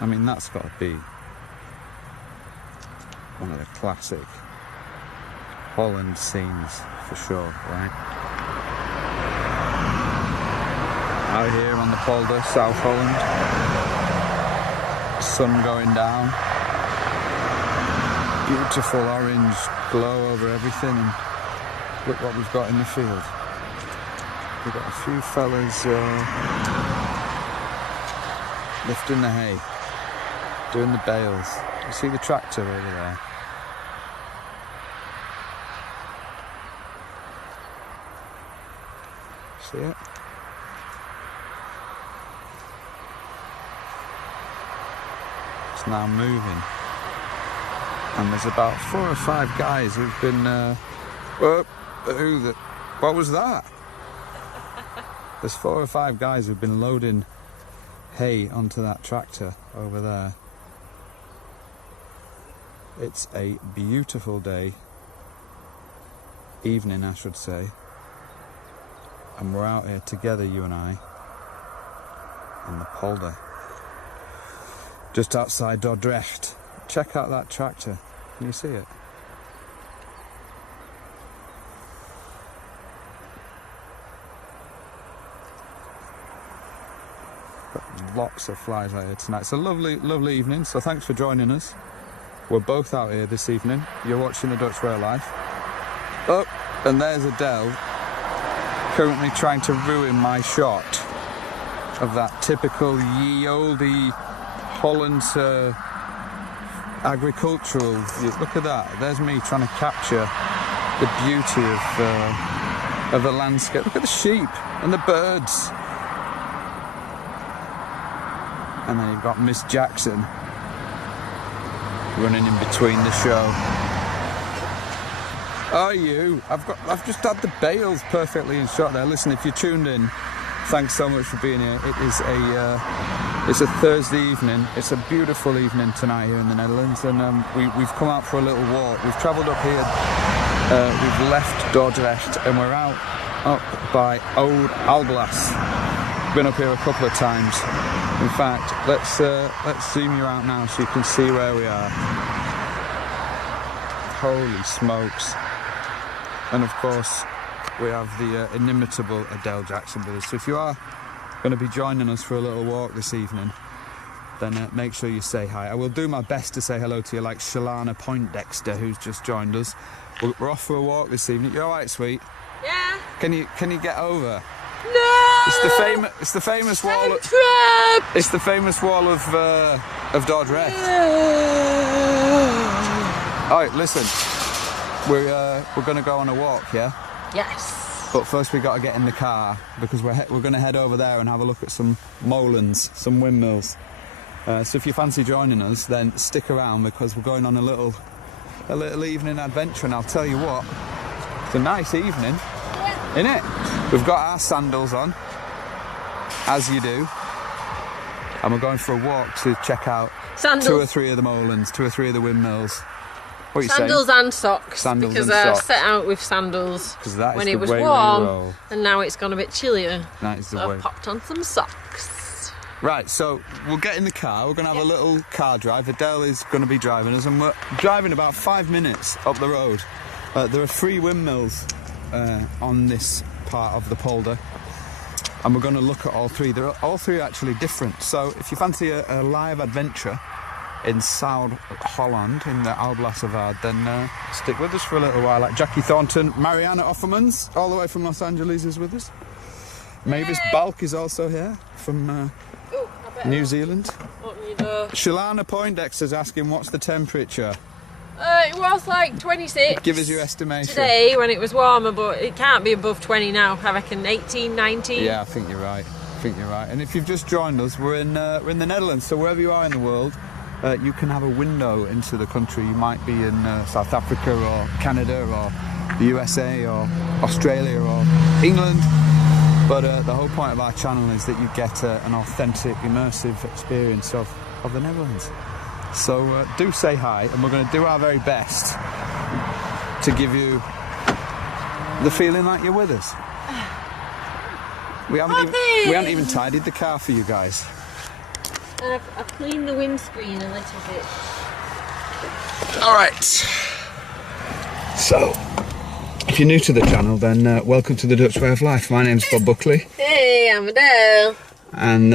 I mean, that's got to be one of the classic Holland scenes for sure, right? Out here on the polder, South Holland, sun going down, beautiful orange glow over everything, and look what we've got in the field. We've got a few fellas lifting the hay, doing the bales. You see the tractor over there? See it? It's now moving. And there's about 4 or 5 guys who've been, what was that? There's 4 or 5 guys who've been loading hay onto that tractor over there. It's a beautiful day, evening I should say, and we're out here together, you and I, in the polder, just outside Dordrecht. Check out that tractor, can you see it? Lots of flies out here tonight. It's a lovely evening, so thanks for joining us. We're both out here this evening. You're watching the Dutch Way of Life. Oh, and there's Adele currently trying to ruin my shot of that typical ye olde Holland agricultural. Look at that. There's me trying to capture the beauty of the landscape. Look at the sheep and the birds. And then you've got Miss Jackson running in between the show. Are you? I've just had the bales perfectly in shot there. Listen, if you tuned in, thanks so much for being here. It is it's a Thursday evening. It's a beautiful evening tonight here in the Netherlands, and we've come out for a little walk. We've travelled up here. We've left Dordrecht, and we're out up by Oud Alblas. Been up here a couple of times. In fact, let's zoom you out now so you can see where we are. Holy smokes. And of course, we have the inimitable Adele Jackson with us. So if you are going to be joining us for a little walk this evening, then make sure you say hi. I will do my best to say hello to you, like Shalana Poindexter, who's just joined us. We're off for a walk this evening. You all right, sweet? Yeah. Can you get over? No. It's the famous wall. I'm trapped. It's the famous wall of Dordrecht. All right, listen. We're going to go on a walk, yeah? Yes. But first we got to get in the car because we're going to head over there and have a look at some molens, some windmills. So if you fancy joining us, then stick around because we're going on a little evening adventure. And I'll tell you what, it's a nice evening, isn't it? We've got our sandals on, as you do, and we're going for a walk to check out Sandals. 2 or 3 of the molens, 2 or 3 of the windmills. What are you saying? Sandals and socks. Sandals because and I socks. set out with sandals when it was way we warm, roll. and now it's gone a bit chillier. That is the So way. I've popped on some socks. Right, so we'll get in the car. We're going to have a little car drive. Adele is going to be driving us, and we're driving about 5 minutes up the road. There are 3 windmills on this part of the polder, and we're going to look at all 3. All 3 are actually different. So if you fancy a live adventure in South Holland, in the Alblasservaart, then stick with us for a little while. Like Jackie Thornton, Marianne Offermans, all the way from Los Angeles, is with us. Mavis Balk is also here from New Zealand. Shalana Poindexter's asking what's the temperature. It was like 26. Give us your estimation. Today when it was warmer, but it can't be above 20 now. I reckon 18, 19. Yeah, I think you're right. And if you've just joined us, we're in the Netherlands. So wherever you are in the world, you can have a window into the country. You might be in South Africa or Canada or the USA or Australia or England. But the whole point of our channel is that you get an authentic, immersive experience of the Netherlands. So do say hi, and we're going to do our very best to give you the feeling like you're with us. We haven't even tidied the car for you guys. And I've cleaned the windscreen a little bit. Alright. So, if you're new to the channel, then welcome to the Dutch Way of Life. My name's Bob Buckley. Hey, I'm Adele. And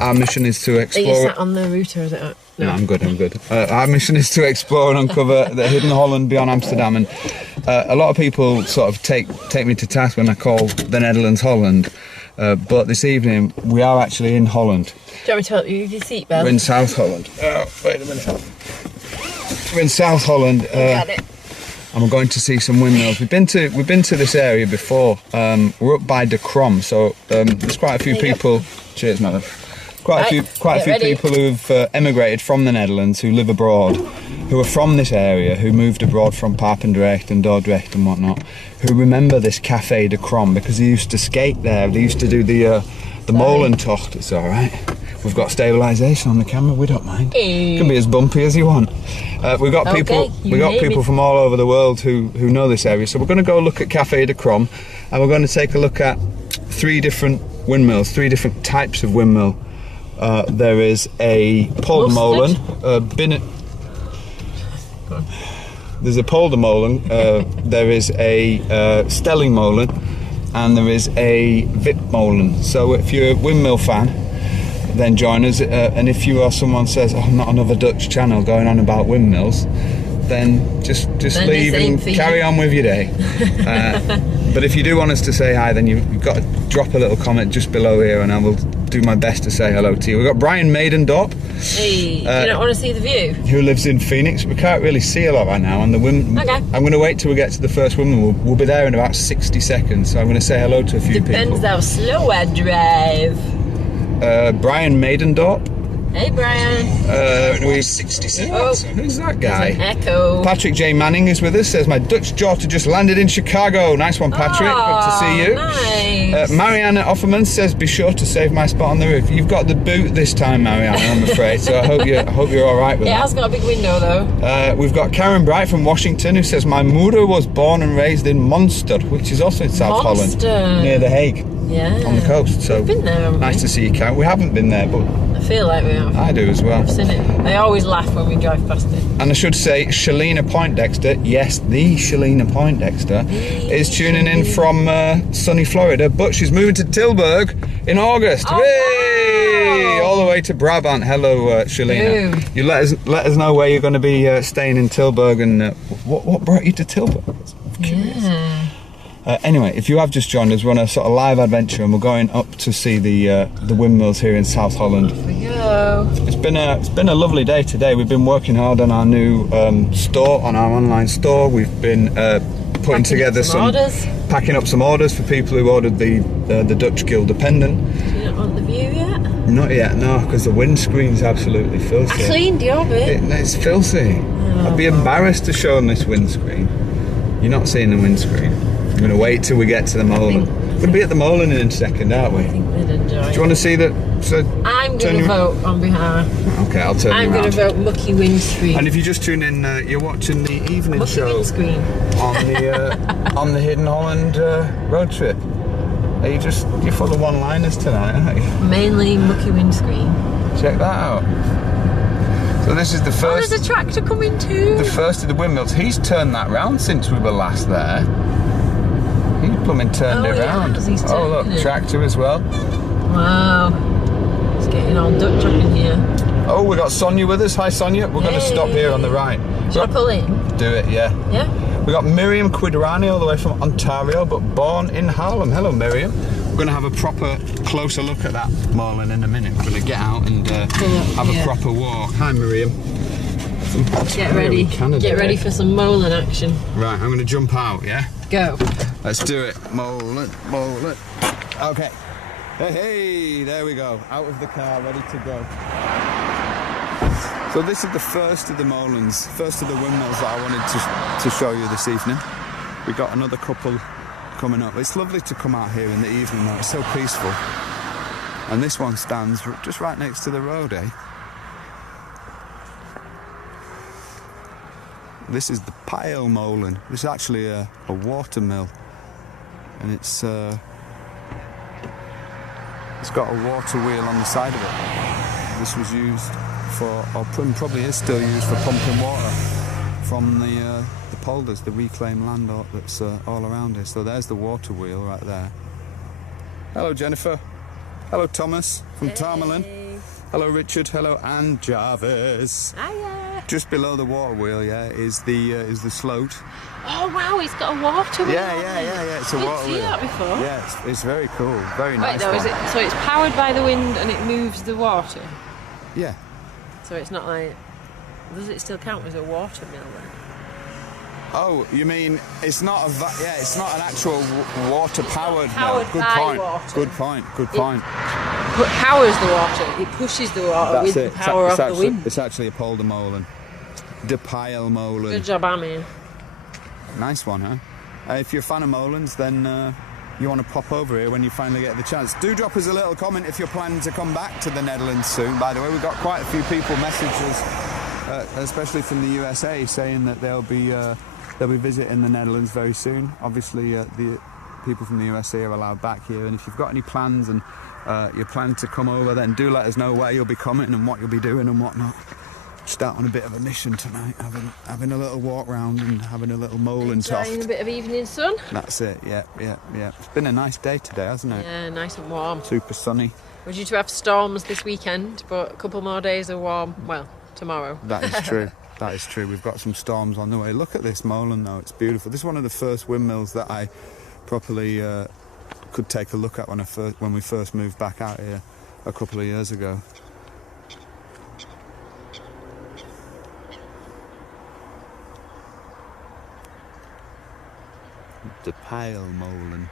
our mission is to explore... Are you sat on the router, is it? No, I'm good. Our mission is to explore and uncover the hidden Holland beyond Amsterdam. And a lot of people sort of take me to task when I call the Netherlands Holland. But this evening, we are actually in Holland. Do you want me to help you with your seatbelt? We're in South Holland. Oh, wait a minute. We're in South Holland. Got it. And we're going to see some windmills. We've been to this area before. We're up by De Krom, so there's quite a few people. Cheers, madam. Quite a few people who've emigrated from the Netherlands, who live abroad, who are from this area, who moved abroad from Papendrecht and Dordrecht and whatnot, who remember this Café De Krom because they used to skate there. They used to do the Molentocht. It's all right. We've got stabilisation on the camera. We don't mind. It can be as bumpy as you want. We've got people. We've got people from all over the world who know this area. So we're going to go look at Café De Krom, and we're going to take a look at 3 different windmills, 3 different types of windmill. There is a poldermolen, there's a poldermolen, there is a stellingmolen, and there is a wipmolen. So if you're a windmill fan, then join us. And if you are someone who says, "Oh, not another Dutch channel going on about windmills," then just leave and carry on with your day. But if you do want us to say hi, then you've got to drop a little comment just below here, and I will do my best to say hello to you. We've got Brian Maidendorp. Hey, do you not want to see the view? Who lives in Phoenix. We can't really see a lot right now. And the okay. I'm going to wait till we get to the first windmill. We'll be there in about 60 seconds. So I'm going to say hello to a few people. Depends how slow I drive. Brian Maidendorp. Hey, Brian. 60 seconds. Who's that guy? There's an echo. Patrick J. Manning is with us. Says, my Dutch daughter just landed in Chicago. Nice one, Patrick. Good to see you. Nice. Mariana Offerman says, be sure to save my spot on the roof. You've got the boot this time, Mariana, I'm afraid. So I hope you're all right with that. It has got a big window, though. We've got Karen Bright from Washington, who says, my mother was born and raised in Monster, which is also in South Holland, near The Hague. Yeah. On the coast. So we've been there, nice to see you, Karen. We haven't been there, but I feel like we have. I do as well. I've seen it. I always laugh when we drive past it. And I should say, Shalina Poindexter, yes, the Shalina Poindexter, is tuning in from sunny Florida, but she's moving to Tilburg in August. Oh, wow. All the way to Brabant. Hello, Shalina. Boom. You let us know where you're going to be staying in Tilburg, and what brought you to Tilburg? I'm curious. Yeah. Anyway, if you have just joined us, we're on a sort of live adventure, and we're going up to see the windmills here in South Holland. Off we go. It's been a lovely day today. We've been working hard on our new store, on our online store. We've been packing up some orders for people who ordered the Dutch Gilder pendant. Do you not want the view yet? Not yet, no, because the windscreen's absolutely filthy. I cleaned your bit. It's filthy. I'd be embarrassed to show them this windscreen. You're not seeing the windscreen. I'm going to wait till we get to the Molen. We're going to be at the Molen in a second, aren't we? I think they'd enjoy it. Do you want to see that? So I'm going to vote on behalf. Okay, I'll turn you around. I'm going to vote Mucky Windscreen. And if you just tune in, you're watching the evening Mucky show Windscreen. on the Hidden Holland road trip. You're full of one-liners tonight, aren't you? Mainly Mucky Windscreen. Check that out. So this is the first. Oh, there's a tractor coming too. The first of the windmills. He's turned that round since we were last there. He plumbing turned it round. Oh look, tractor as well. Wow. It's getting all Dutch up in here. Oh, we got Sonia with us. Hi Sonia. We're going to stop here on the right. Should I pull in? Do it, yeah. Yeah? We got Miriam Quidrani all the way from Ontario, but born in Harlem. Hello Miriam. We're going to have a proper closer look at that molen in a minute. We're going to get out and have a proper walk. Hi Miriam. Get ready. Get ready for some molen action. Right, I'm going to jump out, yeah? Go. Let's do it. Molen. Okay. Hey, there we go. Out of the car, ready to go. So this is the first of the molens, first of the windmills that I wanted to show you this evening. We got another couple coming up. It's lovely to come out here in the evening though. It's so peaceful. And this one stands just right next to the road, eh? This is the Pile Molen. This is actually a water mill, and it's got a water wheel on the side of it. this was used for, or probably is still used for pumping water from the polders, the reclaimed land that's all around here. So there's the water wheel right there. Hello, Jennifer. Hello, Thomas from Tarmelin. Hello, Richard. Hello, and Jarvis. Hiya. Just below the water wheel, yeah, is the sloat. Oh wow, it's got a water wheel. Yeah. It's a water wheel. Didn't see that before. Yeah, it's very cool. Very nice. Wait, no, is it? So it's powered by the wind and it moves the water. Yeah. So it's not like. Does it still count as a water mill then? Oh, you mean it's not it's not an actual water powered mill. Powered Good by point. water. Good point. Good point. It powers the water. It pushes the water That's with it. the power of the wind. It's actually a polder molen. De pile molen. Good job, Amy. Nice one, huh? If you're a fan of molens, then you want to pop over here when you finally get the chance. Do drop us a little comment if you're planning to come back to the Netherlands soon. By the way, we've got quite a few people message us, especially from the USA, saying that they'll be visiting the Netherlands very soon. Obviously, the people from the USA are allowed back here, and if you've got any plans and you're planning to come over, then do let us know where you'll be coming and what you'll be doing and whatnot. Start on a bit of a mission tonight, having a little walk round and having a little mole and toft. Enjoying a bit of evening sun. That's it, yeah. It's been a nice day today, hasn't it? Yeah, nice and warm. Super sunny. We're due to have storms this weekend, but a couple more days of warm, well, tomorrow. That is true. That is true. We've got some storms on the way. Look at this molen though, it's beautiful. This is one of the first windmills that I properly could take a look at when we first moved back out here a couple of years ago. The pale molen,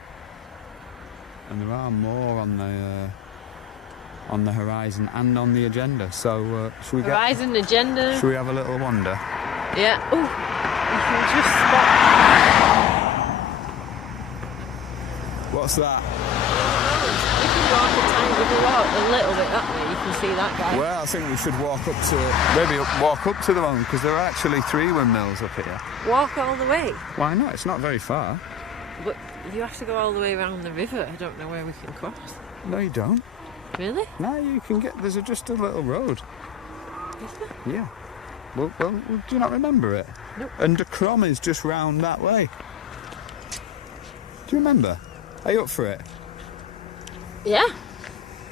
and there are more on the horizon and on the agenda. So should we Horizon agenda. Should we have a little wander? Yeah. Oh, you can just spot. What's that? You can walk a little bit that way. You can see that guy. Well, I think we should walk up to the one, because there are actually 3 windmills up here. Walk all the way. Why not? It's not very far. But you have to go all the way around the river. I don't know where we can cross. No, you don't. Really? No, you can get. There's just a little road. Is there? Yeah. Well, do you not remember it? Nope. And the Crom is just round that way. Do you remember? Are you up for it? Yeah.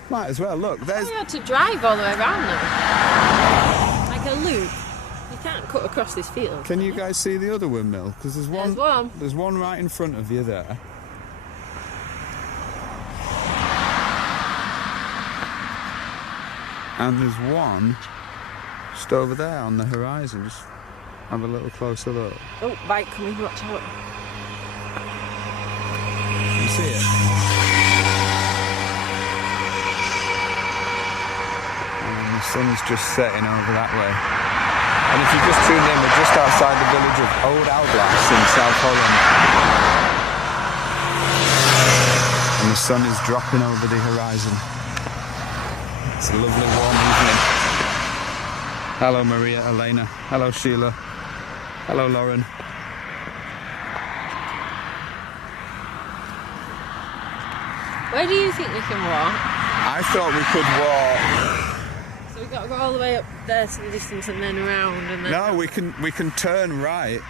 Might as well. Look, there's. You had to drive all the way around though. Like a loop. You can't cut across this field. Can you guys see the other windmill? Because there's one. There's one right in front of you there. And there's one just over there on the horizon. Just have a little closer look. Oh, bike coming, watch out. You see it? And the sun's just setting over that way. And if you just tuned in, we're just outside the village of Old Alblas in South Holland. And the sun is dropping over the horizon. It's a lovely warm evening. Hello Maria, Elena. Hello Sheila. Hello Lauren. Where do you think we can walk? I thought we could walk. So we've got to go all the way up there to the distance and then around and then... No, we can turn right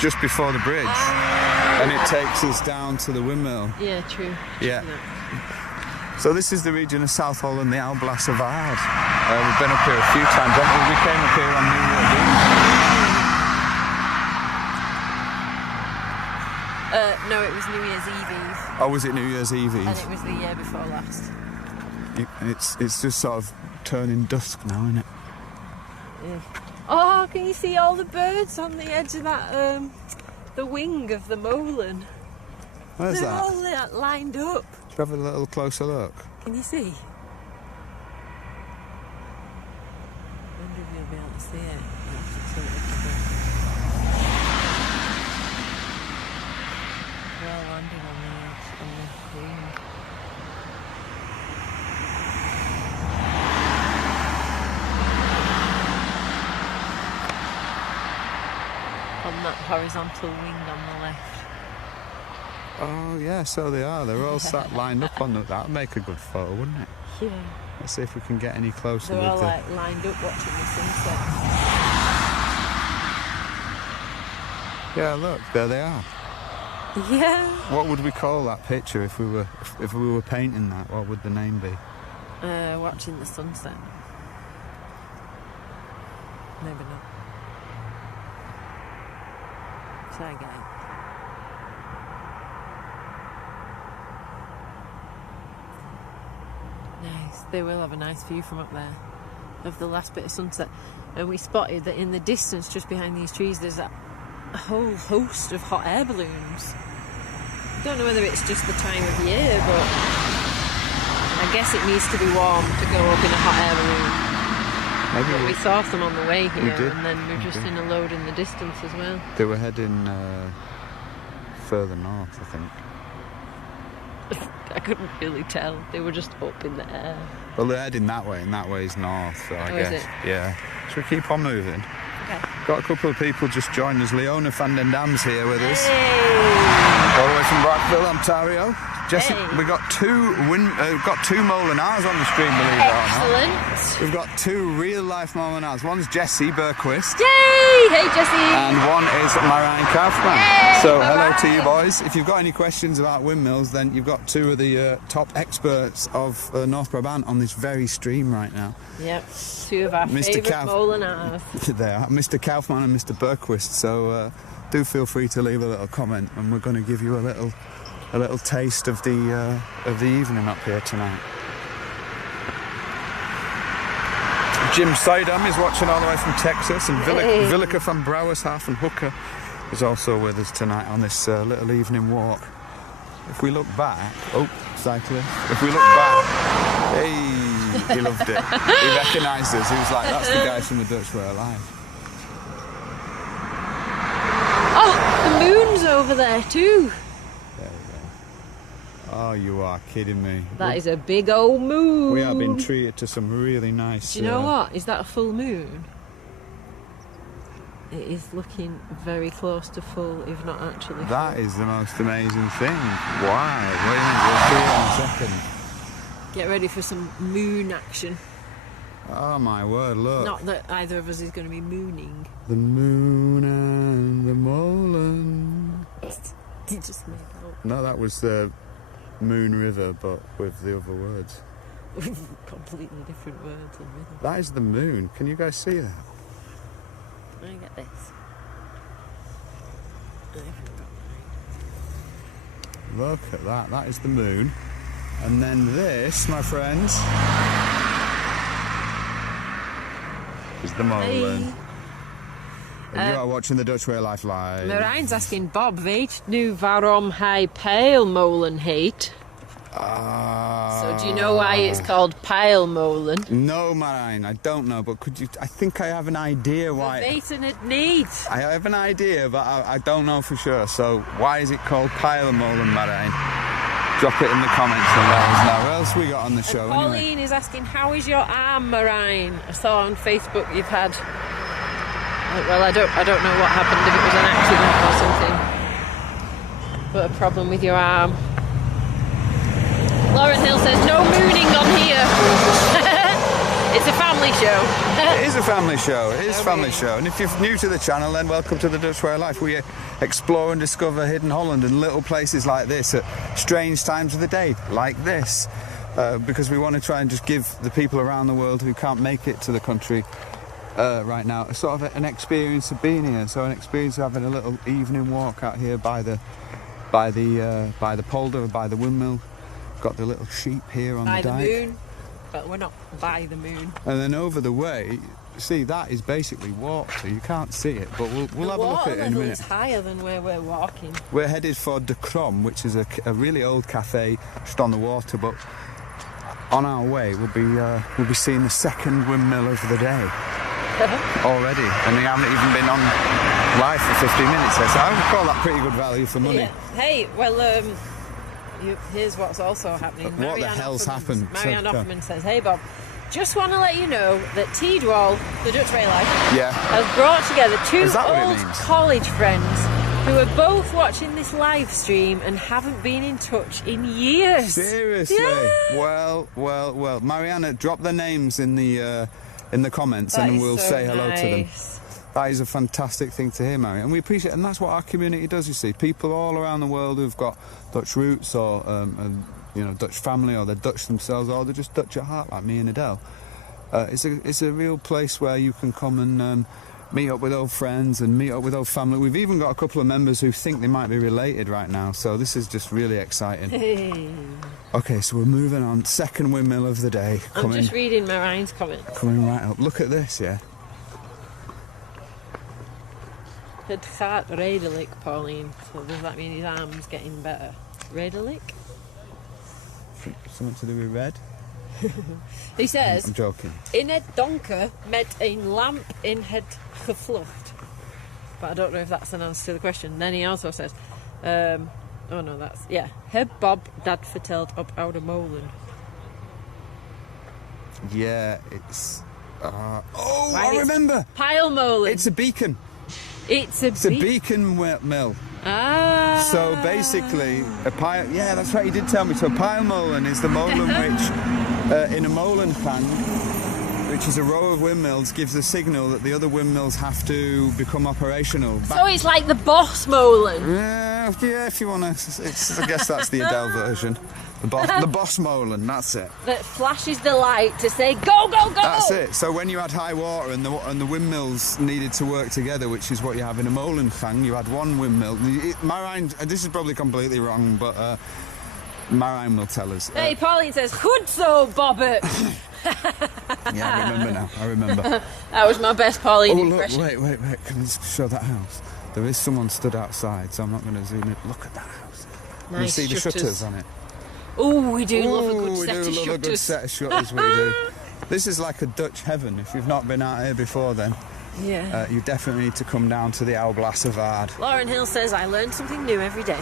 just before the bridge. And it takes us down to the windmill. Yeah, true. Yeah. So this is the region of South Holland, the Alblas of Aard. We've been up here a few times, haven't we? We came up here on New Year's Eve. No, it was New Year's Eve. Oh, was it New Year's Eve? And it was the year before last. It's just sort of turning dusk now, isn't it? Yeah. Oh, can you see all the birds on the edge of that, the wing of the molen? Where's They're that? all lined up. Have a little closer look. Can you see? I wonder if you'll be able to see it. They're all landing on the wing. On that horizontal wing on the left. Oh yeah, so they are. They're all sat lined up on that. That'd make a good photo, wouldn't it? Yeah. Let's see if we can get any closer. They're with all the... like lined up watching the sunset. Yeah, look, there they are. Yeah. What would we call that picture if we were painting that? What would the name be? Watching the sunset. Maybe not. Try again. Nice. They will have a nice view from up there of the last bit of sunset. And we spotted that in the distance, just behind these trees, there's a whole host of hot air balloons. Don't know whether it's just the time of year, but I guess it needs to be warm to go up in a hot air balloon. But we saw some on the way here, and then we're just in a load in the distance as well. They were heading further north, I think. I couldn't really tell. They were just up in the air. Well, they're heading that way, and that way's north, so I guess. Is it? Yeah. Should we keep on moving? Okay. Got a couple of people just joined us. Leona van den Dam's here with us. Hey! All the way from Blackville, Ontario. Jesse, Hey. we've got two Molinars on the stream, believe it or not. Excellent. We've got two real-life Molinars. One's Jessie Berquist. Yay! Hey, Jessie! And one is Marianne Kaufman. Yay, So Marianne. hello to you boys. If you've got any questions about windmills, then you've got two of the top experts of North Brabant on this very stream right now. Yep, two of our favourite Molinars. They are, Mr. Kaufman and Mr. Berquist. So do feel free to leave a little comment, and we're going to give you a little taste of the evening up here tonight. Jim Sidam is watching all the way from Texas, and Villeke van Brouwershaven Hooker is also with us tonight on this little evening walk. If we look back, cyclist. If we look back, hey, he loved it. He recognised us. He was like, "That's the guy from the Dutch Way of Life." Oh, the moon's over there too. There we go. Oh, you are kidding me. That is a big old moon. We have been treated to some really nice... Do you know what? Is that a full moon? It is looking very close to full, if not actually full. That is the most amazing thing. Wow. Wait a minute, we'll see in a second. Get ready for some moon action. Oh my word, look. Not that either of us is going to be mooning. The moon and the Molen. You just made it up. No, that was the Moon River, but with the other words. Completely different words and rhythm. That is the moon. Can you guys see that? I get this. Look at that. That is the moon. And then this, my friends, is the Molen. Hey. And you are watching the Dutch Way of Life live. Marijn's asking Bob, weet nu waarom hij pijlmolen heet? So do you know why it's called pijlmolen? No, Marijn, I don't know, but could you... I think I have an idea why... We weten het niet. I have an idea, but I don't know for sure. So why is it called Pijlmolen, Marijn? Drop it in the comments and let us know. What else we got on the show Pauline anyway? is asking, how is your arm, Marijn? I saw on Facebook you've had... Well, I don't know what happened, if it was an accident or something. But a problem with your arm. Lauren Hill says, no mooning on here. It's a family show. It is a family show. It is a family show. And if you're new to the channel, then welcome to the Dutch Way of Life. We explore and discover hidden Holland and little places like this at strange times of the day, like this. Because we want to try and just give the people around the world who can't make it to the country right now a sort of an experience of being here. So an experience of having a little evening walk out here by the polder, by the windmill. Got the little sheep here on the dike. By the moon, but we're not by the moon. And then over the way, see, that is basically water. You can't see it, but we'll have a look at it in a The water level minute. is higher than where we're walking. We're headed for De Krom, which is a really old cafe just on the water, but on our way we'll be seeing the second windmill of the day already, and they haven't even been on live for 15 minutes. So I would call that pretty good value for money. Yeah. Hey, well, here's what's also happening. What the hell's happened? Marianne Offerman says, hey Bob, just want to let you know that Tidwall, the Dutch Way of Life, Yeah. has brought together two Is that what it old means? college friends who are both watching this live stream and haven't been in touch in years. Seriously? Yeah. Well. Mariana, drop their names in the comments That and is we'll so say hello to them. nice. That is a fantastic thing to hear, Marion, and we appreciate it. And that's what our community does, you see. People all around the world who've got Dutch roots or, Dutch family, or they're Dutch themselves, or they're just Dutch at heart, like me and Adele. It's a real place where you can come and meet up with old friends and meet up with old family. We've even got a couple of members who think they might be related right now, so this is just really exciting. Hey. Okay, so we're moving on. Second windmill of the day. I'm just reading Marine's comment. Coming right up. Look at this, yeah? Het gaat redelijk, Pauline. So does that mean his arm's getting better? Redelijk? Something to do with red? He says, I'm joking. in het donker met een lamp in het gevlucht. But I don't know if that's an answer to the question. Then he also says, heb Bob dat verteld op Oude Molen? Yeah, it's... I Right, remember! Pile Molen. It's a beacon. It's a beacon mill. Ah. So basically, a pile... Yeah, that's right, he did tell me. So a pile molen is the molen which, in a molen fan, which is a row of windmills, gives the signal that the other windmills have to become operational. So it's like the boss Molen. Yeah, if you want to... I guess that's the Adele version. The boss molen, that's it. That flashes the light to say, go, go, go! That's it. So when you had high water and the windmills needed to work together, which is what you have in a molenfang, you had one windmill. Marijn, this is probably completely wrong, but Marijn will tell us. Hey, Pauline says, good so, Bobbert! Yeah, I remember now. I remember. That was my best Pauline impression. Wait. Can you show that house? There is someone stood outside, so I'm not going to zoom in. Look at that house. Nice you see the shutters on it? Oh, we do love a good We set do of love shutters. a good set of shutters, we do. This is like a Dutch heaven. If you've not been out here before, then Yeah. you definitely need to come down to the Oudglasservaart. Lauren Hill says, I learn something new every day.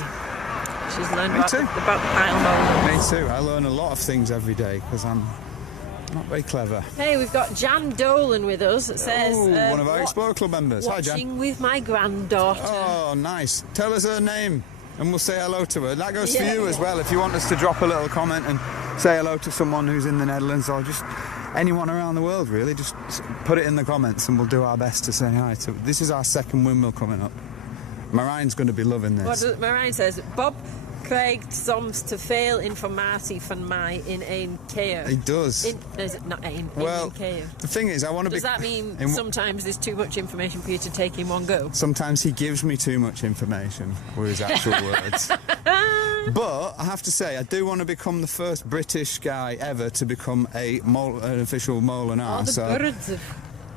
She's learned about too. the pile molen. Me too. I learn a lot of things every day because I'm not very clever. Hey, we've got Jan Dolan with us. It says, one of our Explore Club members. Hi, Jan. watching with my granddaughter. Oh, nice. Tell us her name and we'll say hello to her. That goes for Yeah. you as well. If you want us to drop a little comment and say hello to someone who's in the Netherlands or just anyone around the world, really, just put it in the comments and we'll do our best to say hi to. This is our second windmill coming up. Marijn's going to be loving this. Marijn says, Bob krijgt soms te veel informatie van mij in één keer. He does. Is it not één? Well, één keer. the thing is, I want to be... Does that mean in- sometimes there's too much information for you to take in one go? Sometimes he gives me too much information, were his actual words. But I have to say, I do want to become the first British guy ever to become an official molenaar. Oh, the so, birds.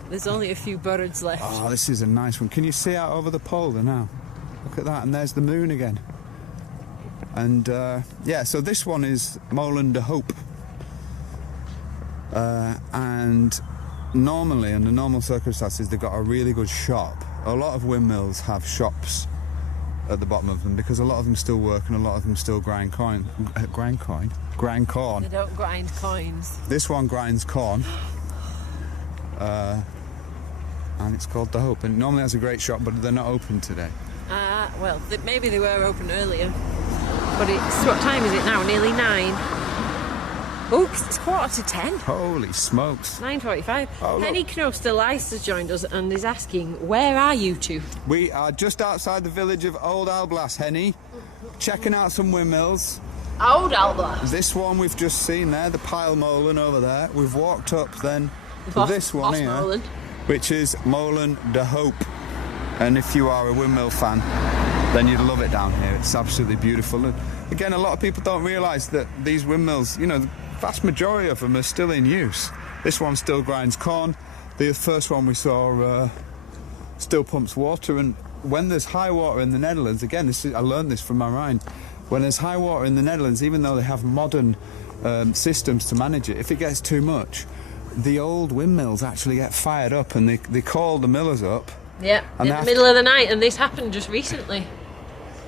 There's only a few birds left. oh, this is a nice one. Can you see out over the pole there now? Look at that, and there's the moon again. And yeah, so this one is Molen de Hoop. And normally, under normal circumstances, they've got a really good shop. A lot of windmills have shops at the bottom of them because a lot of them still work and a lot of them still grind corn. Grind corn? They don't grind coins. This one grinds corn. And it's called The Hope. And it normally has a great shop, but they're not open today. Well, maybe they were open earlier. But what time is it now? Nearly 9. Oh, it's 9:45. Holy smokes. 9:45. Oh, look. Penny Knoster-Lice has joined us and is asking, where are you two? We are just outside the village of Old Alblas, Henny, checking out some windmills. Old Alblas. This one we've just seen there, the pile molen over there. We've walked up then to Boss- this one Boss here, Molen. which is Molen de Hoop. And if you are a windmill fan, then you'd love it down here. It's absolutely beautiful. And again, a lot of people don't realise that these windmills, the vast majority of them are still in use. This one still grinds corn. The first one we saw still pumps water. And when there's high water in the Netherlands, again, I learned this from Marijn. When there's high water in the Netherlands, even though they have modern systems to manage it, if it gets too much, the old windmills actually get fired up and they call the millers up. Yeah, And in they the have middle of the night, and this happened just recently.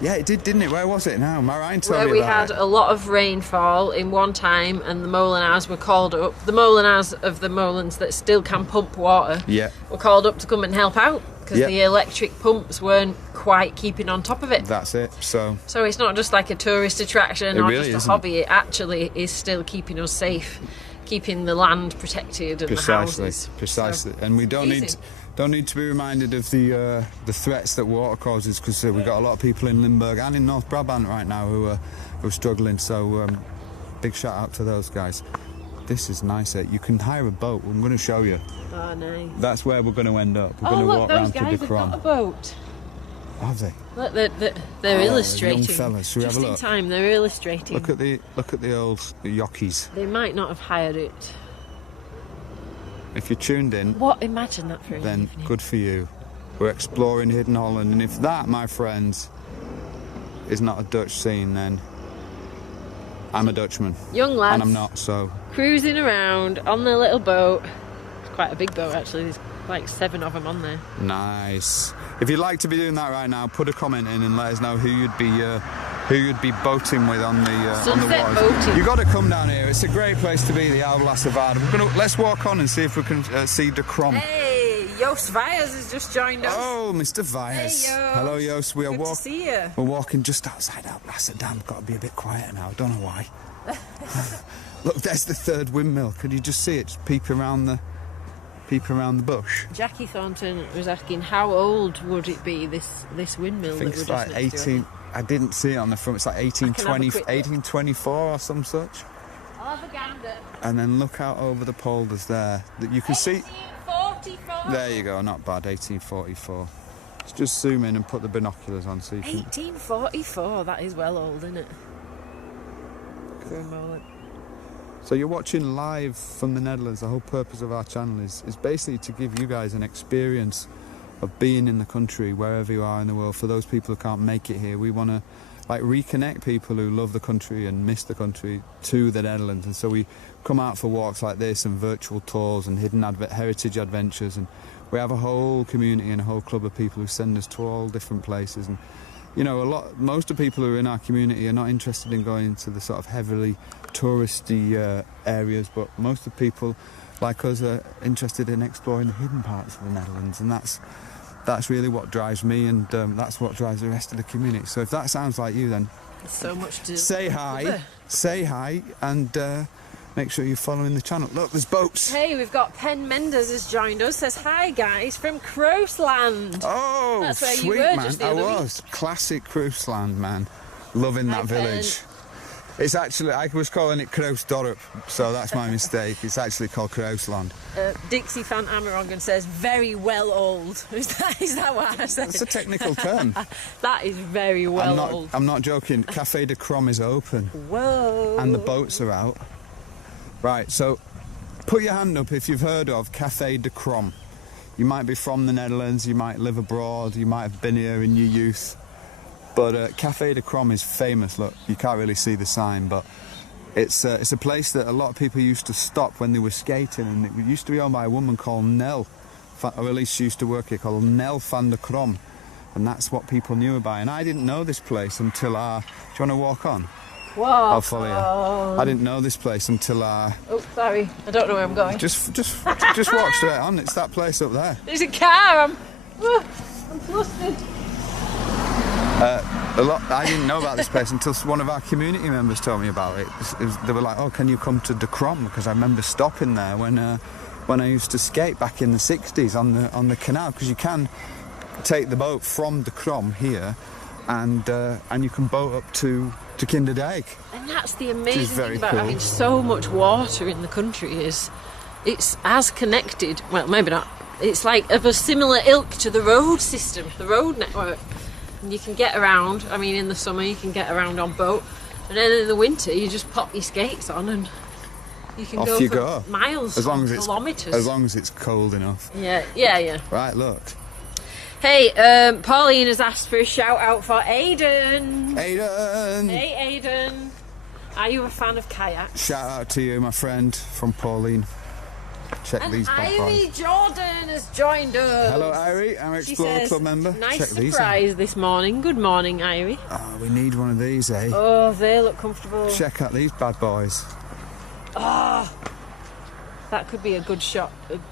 Yeah, it did, didn't it? Where was it now? Marijn told Where me we about had it. a lot of rainfall in one time, and the molenaars were called up. The molenaars of the molens that still can pump water Yeah. were called up to come and help out because the electric pumps weren't quite keeping on top of it. That's it. So it's not just like a tourist attraction or really just a hobby. It actually is still keeping us safe, keeping the land protected and the houses. Precisely. And we don't need to be reminded of the threats that water causes, because we've got a lot of people in Limburg and in North Brabant right now who are struggling. So big shout out to those guys. This is nice. You can hire a boat. I'm going to show you. Oh, nice. That's where we're going to end up. We're going to walk round to the those guys have got a boat. Have they? Look, they're illustrating. Young fellas. Should we have a look? Just in time, they're illustrating. Look at the old yockeys. They might not have hired it. If you're tuned in, Imagine that for an then evening. good for you. We're exploring hidden Holland, and if that, my friends, is not a Dutch scene, then I'm a Dutchman. Young lads. And I'm not, so. Cruising around on their little boat. It's quite a big boat, actually. There's like 7 of them on there. Nice. If you'd like to be doing that right now, put a comment in and let us know who you'd be boating with on the Sunset waters. boating. You've got to come down here. It's a great place to be, the Oude Lassevaarde. Let's walk on and see if we can see de Krom. Hey, Joost Vyers has just joined us. Oh, Mr. Vyers. Hey, Joost. Hello, Joost. Good to see you. We're walking just outside Oude Lassevaarde. Got to be a bit quieter now. I don't know why. Look, there's the 3rd windmill. Could you just see it? Just peep around the bush. Jackie Thornton was asking how old would it be, this windmill I think that we're it's just like next 18. I didn't see it on the front. It's like 1824 or some such. I'll have a gander. And then look out over the polders there. That you can see. 1844. There you go. Not bad. 1844. Let's just zoom in and put the binoculars on so you can. 1844. That is well old, isn't it? For a moment. So you're watching live from the Netherlands. The whole purpose of our channel is basically to give you guys an experience of being in the country, wherever you are in the world. For those people who can't make it here, we want to reconnect people who love the country and miss the country to the Netherlands. And so we come out for walks like this and virtual tours and hidden heritage adventures, and we have a whole community and a whole club of people who send us to all different places. And you know, most of the people who are in our community are not interested in going to the sort of heavily touristy areas, but most of the people like us are interested in exploring the hidden parts of the Netherlands, and that's really what drives me, and that's what drives the rest of the community. So if that sounds like you, then There's so much to say hi, and make sure you're following the channel. Look, there's boats. Hey, we've got Pen Mendes has joined us. Says hi guys from Kroosland. Oh, that's where sweet, you were man. just the I other was. Classic Kroosland, man. Loving that village. It's actually, I was calling it Kroosdorp, so that's my mistake. It's actually called Kroosland. Dixie Fan Amarongan says very well old. Is that what I said? That's a technical term. That is very well old. I'm not joking. Café de Krom is open. Whoa. And the boats are out. Right, so put your hand up if you've heard of Café de Krom. You might be from the Netherlands, you might live abroad, you might have been here in your youth. But Café de Krom is famous. Look, you can't really see the sign, but it's a place that a lot of people used to stop when they were skating, and it used to be owned by a woman called Nel, or at least she used to work here, called Nel van der Krom, and that's what people knew about. And I didn't know this place until do you want to walk on? Whoa. I'll follow you. I didn't know this place until oh, sorry, I don't know where I'm going. Just walk straight on. It's that place up there. There's a car. I'm flustered. I didn't know about this place until one of our community members told me about it. They were like, "Oh, can you come to de Krom?" Because I remember stopping there when I used to skate back in the 60s on the canal, because you can take the boat from de Krom here, and you can boat up to Kinderdijk. And that's the amazing thing about cool. having so much water in the country, is it's as connected, well maybe not, it's like of a similar ilk to the road system, the road network. And you can get around, I mean in the summer you can get around on boat, and then in the winter you just pop your skates on and you can go miles, kilometres. As long as it's cold enough. Yeah. Right, look. Hey, Pauline has asked for a shout out for Aidan. Aidan! Hey Aidan. Are you a fan of kayaks? Shout out to you, my friend, from Pauline. Check and these bad Irie boys. Jordan has joined us. Hello Irie, I'm Explorer Club member. Nice Check surprise these out. this morning. Good morning, Irie. Oh, we need one of these, eh? Oh, they look comfortable. Check out these bad boys. Oh, That could be a good shot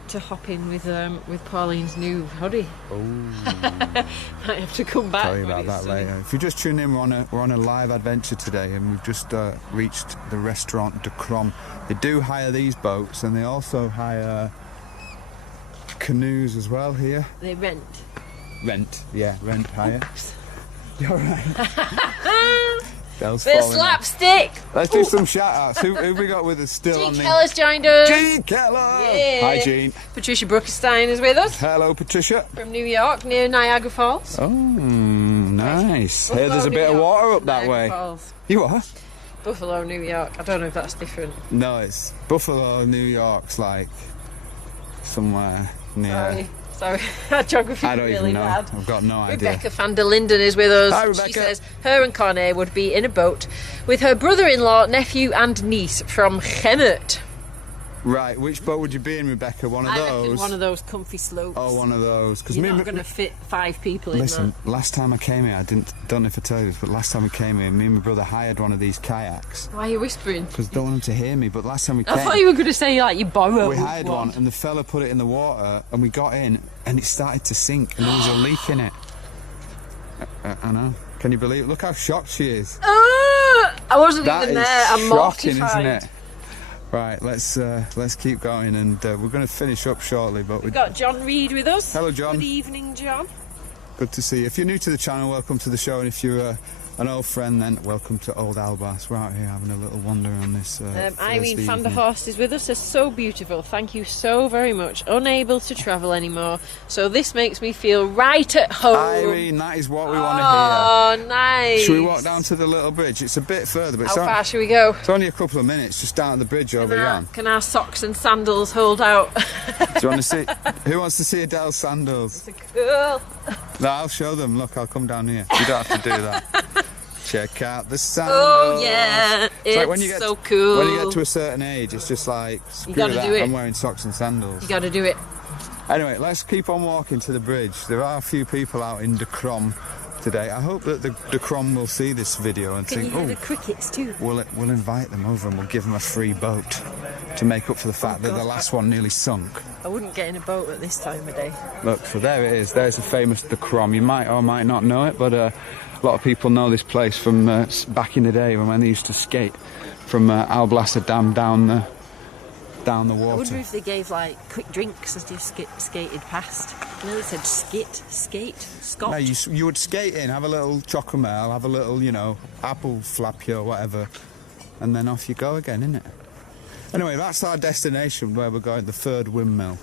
to hop in with Pauline's new hoodie. Oh. Might have to come back. Tell you about that later. If you just tune in, we're on a live adventure today, and we've just reached the restaurant de Crom. They do hire these boats, and they also hire canoes as well here. They rent. Rent, yeah, rent hire. You're right. Bit slapstick. Let's do some shout outs. Who we got with us still on Jean the... Keller's joined us. Jean Keller! Yeah. Hi, Jean. Patricia Bruckenstein is with us. Hello, Patricia. From New York, near Niagara Falls. Oh, nice. Buffalo, Here, there's a New bit of York, water up that Niagara way. Falls. You are? Buffalo, New York. I don't know if that's different. No, it's Buffalo, New York's like somewhere near... Sorry, our geography I don't really even know. bad. I've got no idea. Rebecca van der Linden is with us. Hi, Rebecca. She says her and Corné would be in a boat with her brother-in-law, nephew and niece from Gemert. Right, which boat would you be in, Rebecca? One of I those? reckon one of those comfy slopes. Oh, one of those. Because You're not going to fit 5 people in Listen, that. last time I came here, don't know if I told you this, but last time we came here, me and my brother hired one of these kayaks. Why are you whispering? Because I don't want them to hear me, but last time we I came... thought you were going to say like you borrowed We hired one, and the fella put it in the water, and we got in, and it started to sink, and there was a leak in it. I know. Can you believe it? Look how shocked she is. I wasn't even there. I'm shocking, mortified. isn't it? Right, let's keep going, and we're going to finish up shortly. But We've got John Reed with us. Hello, John. Good evening, John. Good to see you. If you're new to the channel, welcome to the show, and if you're an old friend, then welcome to Old Albas. We're out here having a little wander on this Irene Thursday van der evening. Horst is with us. It's so beautiful. Thank you so very much. Unable to travel anymore, so this makes me feel right at home. Irene, that is what we want to Oh, hear. nice. Should we walk down to the little bridge? It's a bit further, but How far should we go? it's only a couple of minutes just down at the bridge over here. Can our socks and sandals hold out? Do you want to see? Who wants to see Adele's sandals? Cool. No, I'll show them. Look, I'll come down here. You don't have to do that. Check out the sandals. Oh yeah, it's like when you get so cool. When you get to a certain age, it's just like, screw gotta that, do it. I'm wearing socks and sandals. You got to do it. Anyway, let's keep on walking to the bridge. There are a few people out in de Crom today. I hope that the de Crom will see this video and Can you think, hear oh, the crickets too? we'll invite them over and we'll give them a free boat to make up for the fact that the last one nearly sunk. I wouldn't get in a boat at this time of day. Look, so there it is. There's a famous de Crom. You might or might not know it, but a lot of people know this place from back in the day when they used to skate from Alblasser Dam down the I wonder water. if they gave like quick drinks as you skated past. You know, they said skate, scotch. No, you would skate in, have a little chocomel, have a little, apple flappy or whatever, and then off you go again, innit? Anyway, that's our destination where we're going, the third windmill.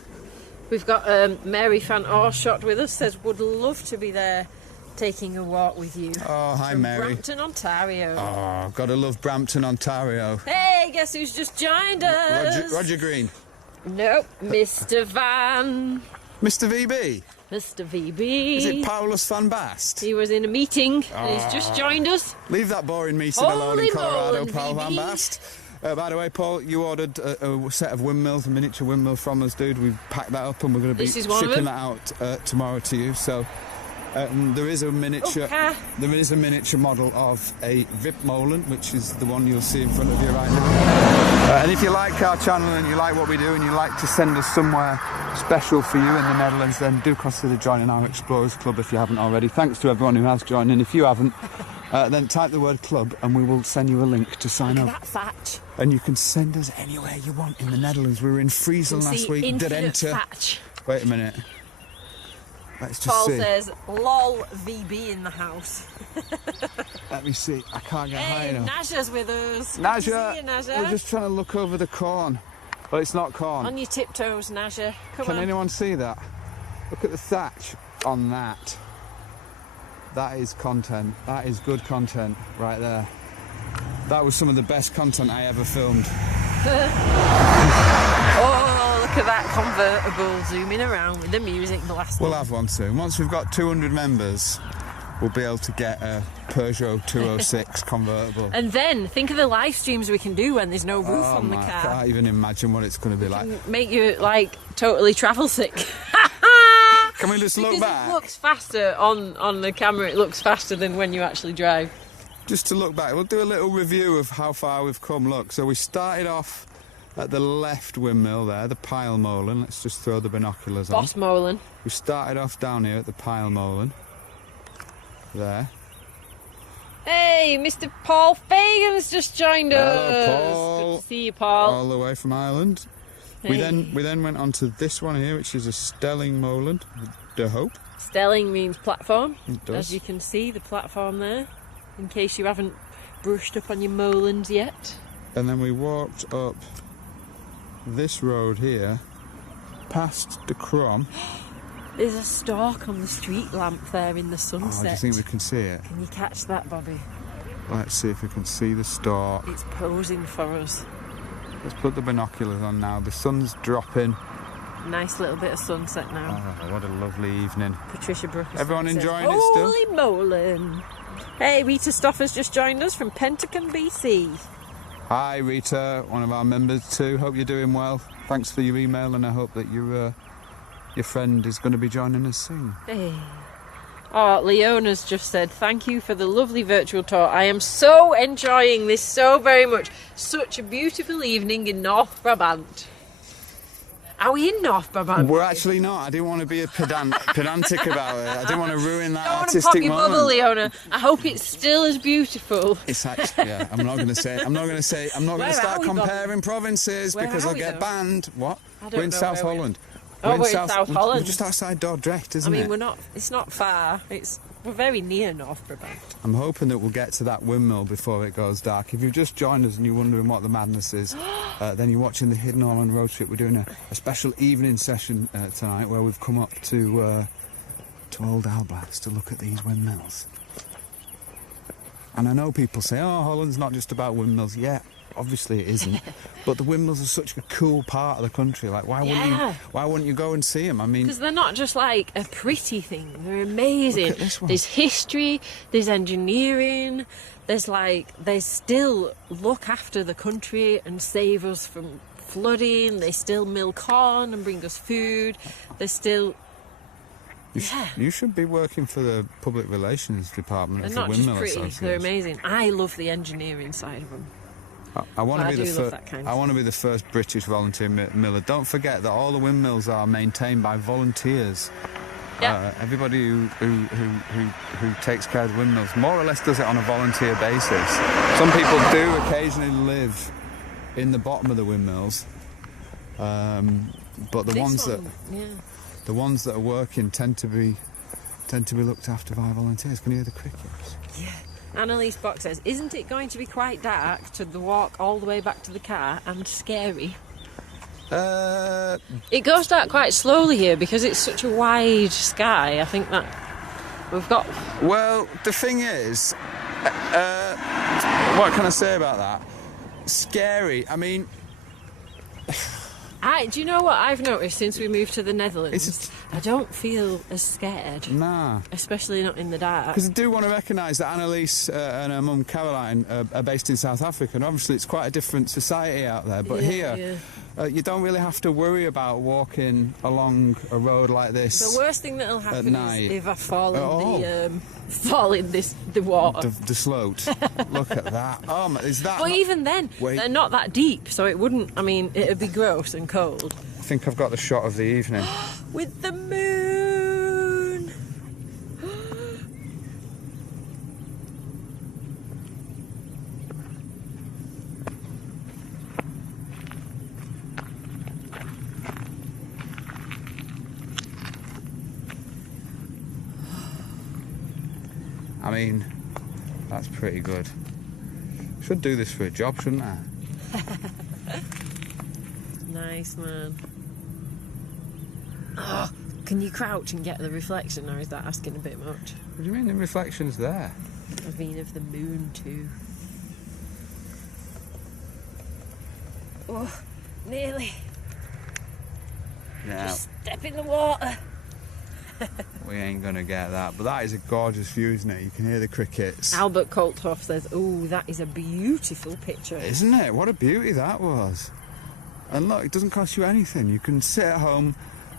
We've got Mary van Oorschot with us. Says would love to be there, taking a walk with you. Oh, hi, From Mary. Brampton, Ontario. Oh, gotta love Brampton, Ontario. Hey, guess who's just joined us? Roger Green. Nope, Mr. Van. Mr. VB. Mr. VB. Is it Paulus van Bast? He was in a meeting and he's just joined us. Leave that boring meeting alone in Holy Colorado, moly, Paul van VB. Bast. By the way, Paul, you ordered a set of windmills, a miniature windmill from us, dude. We've packed that up and we're going to be This is one of shipping them. that out tomorrow to you. So there is a miniature. Okay. There is a miniature model of a Windmolen, which is the one you'll see in front of you right now. And if you like our channel and you like what we do and you like to send us somewhere special for you in the Netherlands, then do consider joining our Explorers Club if you haven't already. Thanks to everyone who has joined, and if you haven't, then type the word club and we will send you a link to sign up. That thatch. And you can send us anywhere you want in the Netherlands. We were in Friesland last week. Infinite thatch. Wait a minute. Let's just Paul see. says, lol, VB in the house. Let me see. I can't get high Hey, enough. Naja's with us. Naja, See you, Naja. we're just trying to look over the corn. But it's not corn. On your tiptoes, Naja. Come Can on. anyone see that? Look at the thatch on that. That is content. That is good content right there. That was some of the best content I ever filmed. Oh, look at that convertible zooming around with the music blasting. We'll have one soon. Once we've got 200 members, we'll be able to get a Peugeot 206 convertible. And then think of the live streams we can do when there's no roof Oh on the my, I car. can't even imagine what it's going to be like. Make you like totally travel sick. Can we just look Because back? it looks faster on the camera. It looks faster than when you actually drive. Just to look back, we'll do a little review of how far we've come. Look, so we started off at the left windmill there, the pile molen. Let's just throw the binoculars on. Boss Molen. We started off down here at the pile molen. There. Hey, Mr. Paul Fagan's just joined us. Hello, Paul. Good to see you, Paul. All the way from Ireland. Hey. We then went on to this one here, which is a Stelling molen, De Hope. Stelling means platform. It does. As you can see, the platform there, in case you haven't brushed up on your molens yet. And then we walked up this road here, past the Crom. There's a stalk on the street lamp there in the Oh, sunset. do you think we can see it? Can you catch that, Bobby? Let's see if we can see the stalk. It's posing for us. Let's put the binoculars on now. The sun's dropping. Nice little bit of sunset now. Oh, what a lovely evening. Patricia Brooke. Everyone enjoying it still? Holy molen! Hey, Rita Stoffer's just joined us from Pentacombe, BC. Hi Rita, one of our members too. Hope you're doing well. Thanks for your email, and I hope that your friend is going to be joining us soon. Hey. Oh, Leona's just said, thank you for the lovely virtual tour. I am so enjoying this so very much. Such a beautiful evening in North Brabant. Are we in North Brabant? We're actually not. I didn't want to be pedantic about it. I didn't want to ruin that I don't want to artistic pop your moment. bubble, Leona. I hope it's still as beautiful. It's actually, yeah. I'm not going to start we, comparing provinces Where because are I'll we, get though? banned. What? I don't We're in know South where we are. Holland. Oh, we're in South Holland. We're just outside Dordrecht, isn't it? I mean, we're not. It's not far. We're very near North Brabant. I'm hoping that we'll get to that windmill before it goes dark. If you've just joined us and you're wondering what the madness is, then you're watching the Hidden Holland Road Trip. We're doing a special evening session tonight where we've come up to Old Alblas to look at these windmills. And I know people say, oh, Holland's not just about windmills. Yeah, obviously it isn't. But the windmills are such a cool part of the country. Like, why wouldn't you go and see them? I mean, because they're not just like a pretty thing. They're amazing. Look at this one. There's history. There's engineering. They still look after the country and save us from flooding. They still mill corn and bring us food. They're still. You should be working for the public relations department They're of the not just Windmill pretty. Association. They're amazing. I love the engineering side of them. I want to I be do the love that kind I of want to be the first British volunteer miller. Don't forget that all the windmills are maintained by volunteers. Yeah. Everybody who takes care of the windmills more or less does it on a volunteer basis. Some people do occasionally live in the bottom of the windmills, but the ones that are working tend to be looked after by volunteers. Can you hear the crickets? Yeah. Annalise Box says, isn't it going to be quite dark to the walk all the way back to the car and scary? It goes dark quite slowly here because it's such a wide sky. I think that we've got... Well, the thing is, what can I say about that? Scary. I mean... Do you know what I've noticed since we moved to the Netherlands? I don't feel as scared. Nah. Especially not in the dark. Because I do want to recognise that Annalise and her mum Caroline are based in South Africa, and obviously it's quite a different society out there. But here, you don't really have to worry about walking along a road like this. The worst thing that'll happen night. is if I fall in the water. The sloat. Look at that. Oh, is that? But even then, they're not that deep, so it wouldn't. I mean, it'd be gross and cold. I think I've got the shot of the evening. With the moon. I mean, that's pretty good. Should do this for a job, shouldn't I? Nice, man. Oh, can you crouch and get the reflection, or is that asking a bit much? What do you mean the reflection's there? I mean of the moon too. Oh, nearly. Yeah. Just step in the water. We ain't gonna get that, but that is a gorgeous view, isn't it? You can hear the crickets. Albert Colthoff says, "Oh, that is a beautiful picture." Isn't it? What a beauty that was. And look, it doesn't cost you anything. You can sit at home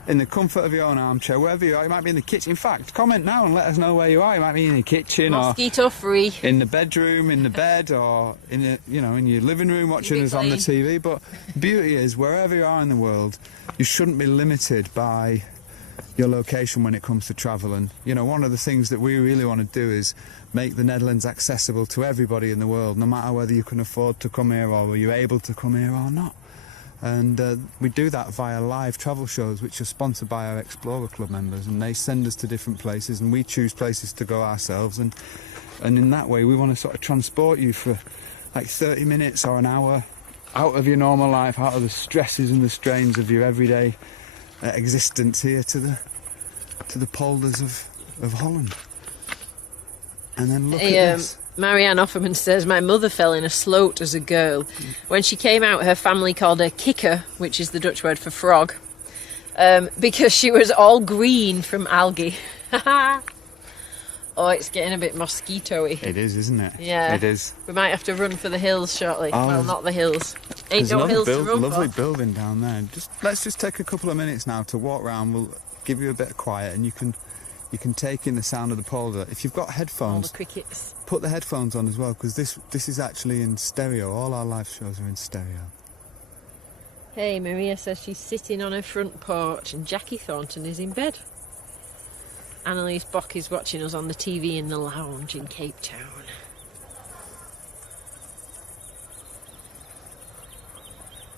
in the comfort of your own armchair, wherever you are. You might be in the kitchen. In fact, comment now and let us know where you are. You might be in the kitchen, Mosquito free. in the bedroom, in the bed, or in in your living room watching us on the TV. But the beauty is, wherever you are in the world, you shouldn't be limited by your location when it comes to travel. And one of the things that we really want to do is make the Netherlands accessible to everybody in the world, no matter whether you can afford to come here or were you able to come here or not. And we do that via live travel shows, which are sponsored by our Explorer Club members, and they send us to different places, and we choose places to go ourselves, and in that way we want to sort of transport you for like 30 minutes or an hour out of your normal life, out of the stresses and the strains of your everyday existence here to the polders of Holland. And then look at this. Marianne Offerman says, my mother fell in a sloot as a girl. When she came out, her family called her kikker, which is the Dutch word for frog, because she was all green from algae. Oh, it's getting a bit mosquito-y. It is, isn't it? Yeah. It is. We might have to run for the hills shortly. Well, not the hills. Ain't no hills to run lovely for. building down there. Let's just take a couple of minutes now to walk around. We'll give you a bit of quiet, and you can take in the sound of the polder. If you've got headphones, All the crickets. Put the headphones on as well, because this is actually in stereo. All our live shows are in stereo. Hey, Maria says she's sitting on her front porch and Jackie Thornton is in bed. Annalise Bock is watching us on the TV in the lounge in Cape Town.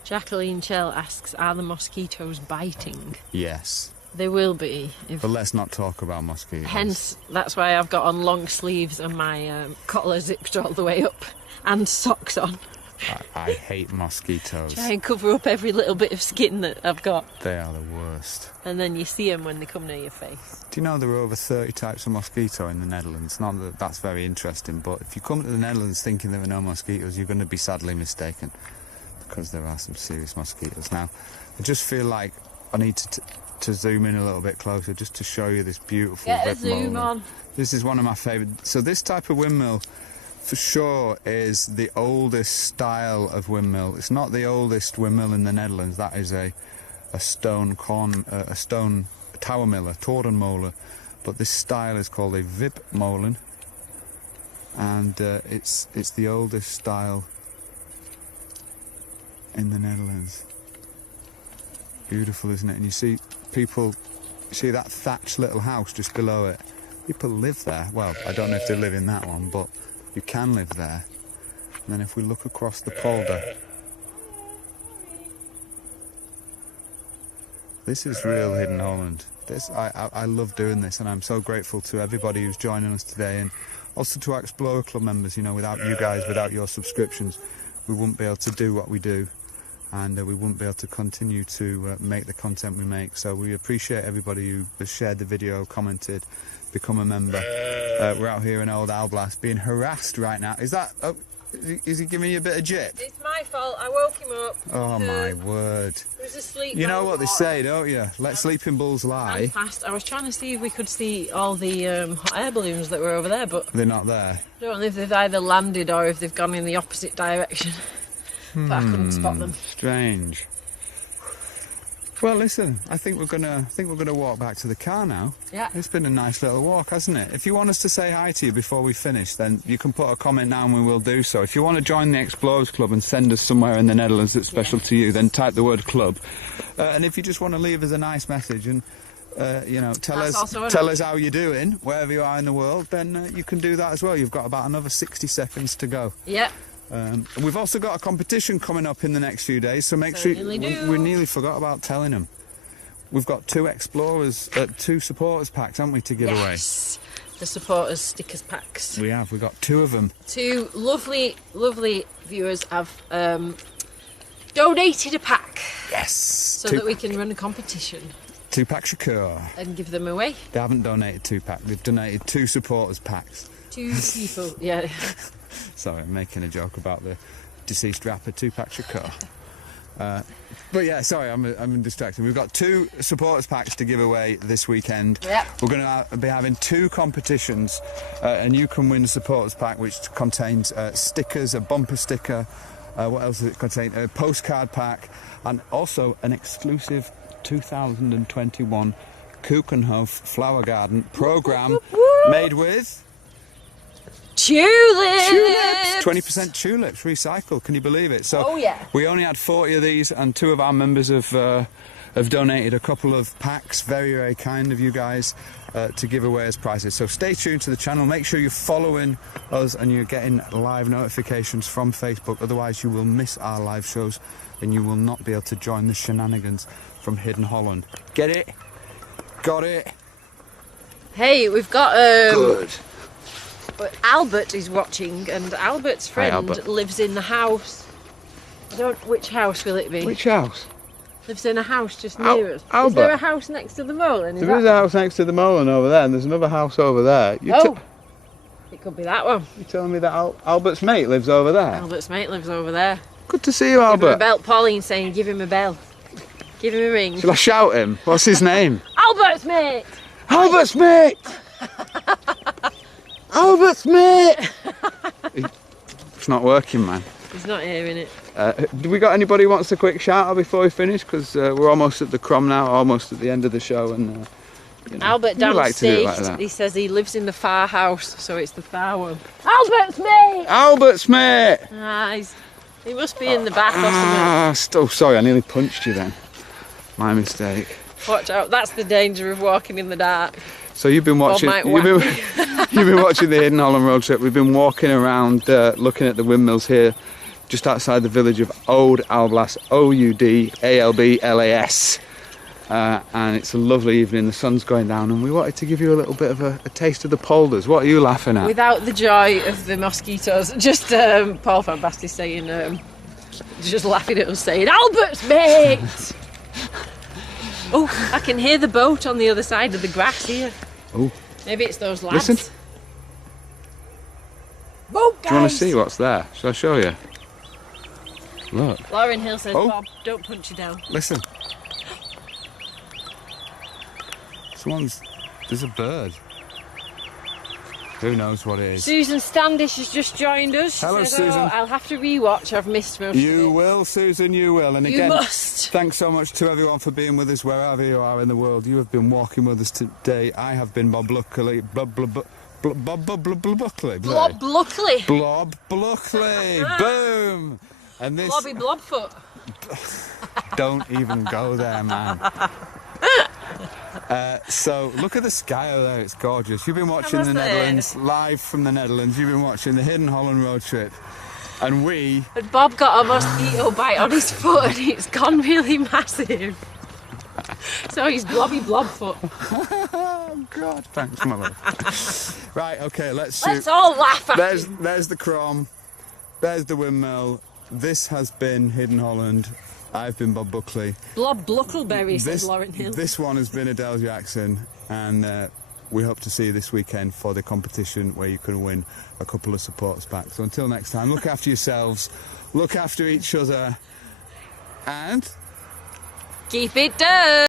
Jacqueline Chell asks, are the mosquitoes biting? Yes. They will be. But let's not talk about mosquitoes. Hence, that's why I've got on long sleeves and my collar zipped all the way up and socks on. I hate mosquitoes. Try and cover up every little bit of skin that I've got. They are the worst. And then you see them when they come near your face. Do you know there are over 30 types of mosquito in the Netherlands? Not that that's very interesting, but if you come to the Netherlands thinking there are no mosquitoes, you're going to be sadly mistaken, because there are some serious mosquitoes. Now, I just feel like I need to zoom in a little bit closer just to show you this beautiful Get a windmill. zoom on. This is one of my favourite. So this type of windmill, for sure, is the oldest style of windmill. It's not the oldest windmill in the Netherlands. That is a stone tower mill, a torenmolen. But this style is called a windmolen, and it's the oldest style in the Netherlands. Beautiful, isn't it? And you see that thatched little house just below it. People live there. Well, I don't know if they live in that one, but you can live there. And then if we look across the polder, this is real hidden Holland. I love doing this, and I'm so grateful to everybody who's joining us today, and also to our Explorer Club members. Without you guys, without your subscriptions, we wouldn't be able to do what we do, and we wouldn't be able to continue to make the content we make. So we appreciate everybody who has shared the video, commented, become a member. We're out here in Old Alblas being harassed right now. Is he giving you a bit of jip? It's my fault. I woke him up. Oh my word. He was asleep. You know what they say, don't you? Let sleeping bulls lie. Fast. I was trying to see if we could see all the hot air balloons that were over there, but They're not there. I don't know if they've either landed or if they've gone in the opposite direction. But I couldn't spot them. Strange. Well, listen, I think we're gonna walk back to the car now. Yeah. It's been a nice little walk, hasn't it? If you want us to say hi to you before we finish, then you can put a comment now and we will do so. If you want to join the Explorers Club and send us somewhere in the Netherlands that's special to you, then type the word club. And if you just want to leave us a nice message and tell us how you're doing wherever you are in the world, then you can do that as well. You've got about another 60 seconds to go. Yeah. We've also got a competition coming up in the next few days, so make sure we nearly forgot about telling them. We've got two supporters packs, haven't we, to give away? Yes, the supporters stickers packs. We have. We've got two of them. Two lovely viewers have donated a pack. Yes. So that we can run a competition. 2-pack Shakur. And give them away. They haven't donated 2-pack. They've donated 2 supporters packs. 2 people. Yeah. Sorry, I'm making a joke about the deceased rapper 2-pack Shakur. But yeah, sorry, I'm distracted. We've got 2 supporters packs to give away this weekend. Yep. We're going to be having 2 competitions, and you can win a supporters pack which contains stickers, a bumper sticker. What else does it contain? A postcard pack, and also an exclusive 2021 Kuchenhof Flower Garden programme made with Tulips! 20% tulips recycled. Can you believe it? So Oh, yeah. we only had 40 of these, and 2 of our members have donated a couple of packs. Very, very kind of you guys to give away as prizes. So stay tuned to the channel. Make sure you're following us and you're getting live notifications from Facebook. Otherwise, you will miss our live shows and you will not be able to join the shenanigans from Hidden Holland. Get it? Got it? Hey, we've got Good. Albert is watching, and Albert's friend Albert. lives in the house. I don't. Which house will it be? Which house? Lives in a house just near us. Albert. Is there a house next to the Molen? There is a house next to the Molen over there, and there's another house over there. It could be that one. You're telling me that Albert's mate lives over there? Albert's mate lives over there. Good to see you, Give him a Albert. bell. Pauline's saying, give him a bell. Give him a ring. Shall I shout him? What's his name? Albert's mate! Albert's mate! Albert's mate! It's not working, man. He's not hearing it. Do we got anybody who wants a quick shout out before we finish? Because we're almost at the Crom now, almost at the end of the show, and you know, Albert we like to do it downstage, like that. he says he lives in the far house, so it's the far one. Albert's mate! Albert's mate! He must be in the back or something. Oh, sorry, I nearly punched you then. My mistake. Watch out, that's the danger of walking in the dark. So you've been watching. might You've been watching the Hidden Holland road trip. We've been walking around, looking at the windmills here, just outside the village of Oud Alblas, Oudalblas, and it's a lovely evening. The sun's going down, and we wanted to give you a little bit of a taste of the polders. What are you laughing at? Without the joy of the mosquitoes, just Paul van Basten saying, just laughing at us saying, Albert's mate! Oh, I can hear the boat on the other side of the grass here. Oh, Maybe it's those lads. listen. Boat, guys! Do you want to see what's there? Shall I show you? Look, Lauren Hill says, Oh. Bob, don't punch you down. listen. There's a bird. Who knows what it is? Susan Standish has just joined us. She Hello, said, Susan. Oh, I'll have to rewatch. I've missed most You of it. will, Susan, you will. And You again, must. thanks so much to everyone for being with us wherever you are in the world. You have been walking with us today. I have been Bob Luckley. Bob Luckley. Blob Luckley. Blob Luckley. Boom. And this. Blobby Blobfoot. Don't even go there, man. So look at the sky over there, it's gorgeous. You've been watching the Netherlands, live from the Netherlands. You've been watching the Hidden Holland road trip. And we... And Bob got a mosquito bite on his foot and it's gone really massive. So he's Blobby Blobfoot. Oh, God. Thanks, my love. Right, okay, let's all laugh at There's the Crom. There's the windmill. This has been Hidden Holland. I've been Bob Buckley. Blob Bluckleberry, says Lauren Hill. This one has been Adele Jackson, and we hope to see you this weekend for the competition where you can win a couple of supporters back. So until next time, look after yourselves, look after each other, and keep it down.